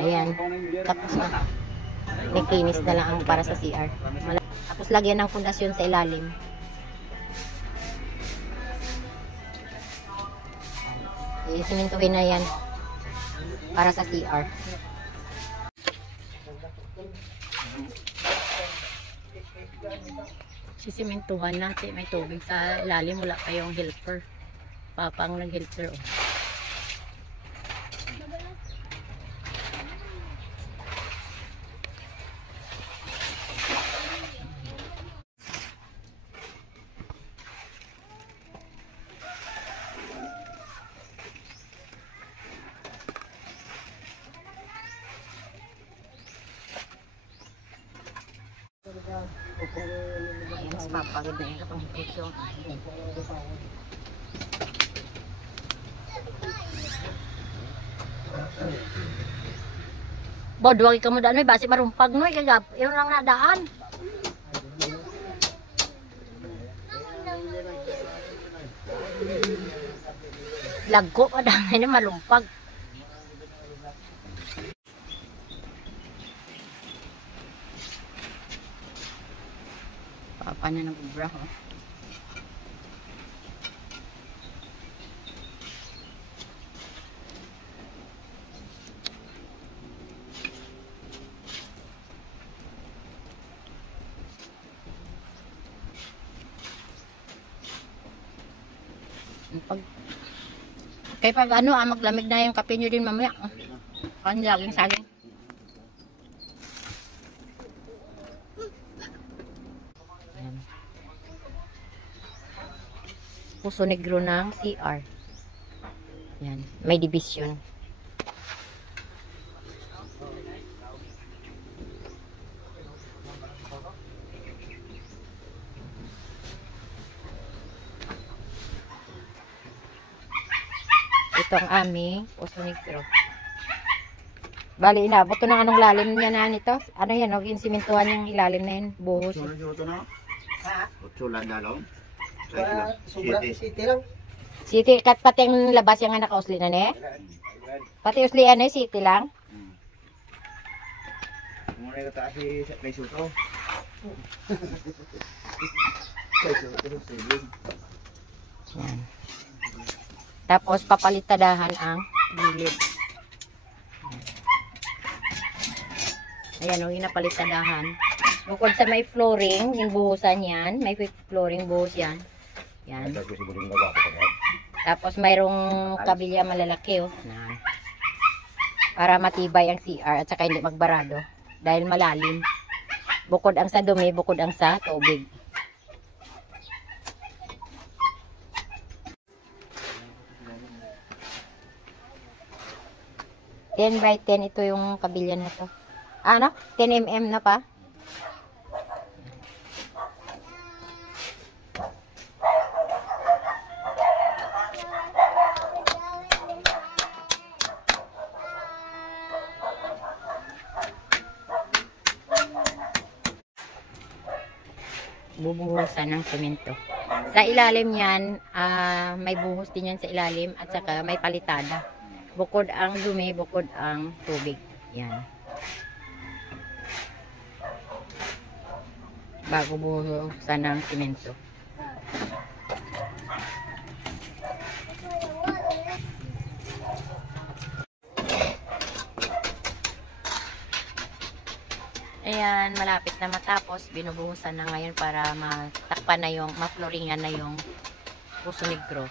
Ayan. Tapos na. May kinis na lang ang para sa CR. Tapos lagyan ng pundasyon sa ilalim. Isimintuhin na yan para sa CR. Sisimintuhan natin. May tubig sa ilalim. Wala pa yung helper. Papang nag-helper. Oh. Ayan, mas papagod na yun kung ito. Bod, wag ka mo daan, may basi marumpag no, kagap, yun lang nadaan. Lagko pa daan na malumpag. Papa na nag-ubra, ho. Kaya pag ano, maglamig na yung kape nyo din mamaya. Kan laging saging. Puso Negro ng CR. Yan, may division. Ito ang aming Puso Negro. Bali, inabot ko ng anong lalim niya na nito. Ano yan, huwag yung simentuhan yung ilalim na yun. Buhos. Sulan na lang. City lang. City, kat pati ang labas yung anak usli na ne? Pati usli ano, city lang? Muna ka si may suto. Yan. Tapos papalitadahan ang gilid. Ayan o, inapalitadahan. Bukod sa may flooring, yung buhusan yan, may flooring buhos yan. Yan. Tapos mayroong kabilya malalaki oh. Para matibay ang CR at saka hindi magbarado. Dahil malalim. Bukod ang sa dumi, bukod ang sa tubig. Ten by 10 ito yung kabilya na to. Ano? 10 mm na pa? Bubuhusan ng semento. Sa ilalim yan, may buhos din yan sa ilalim at saka may palitada. Bukod ang dumi, bukod ang tubig. Yan. Bago buhusan ng semento. Ayan, malapit na matapos. Binubuhusan na ngayon para matakpan na yung, mafloringan na yung Puso Negro.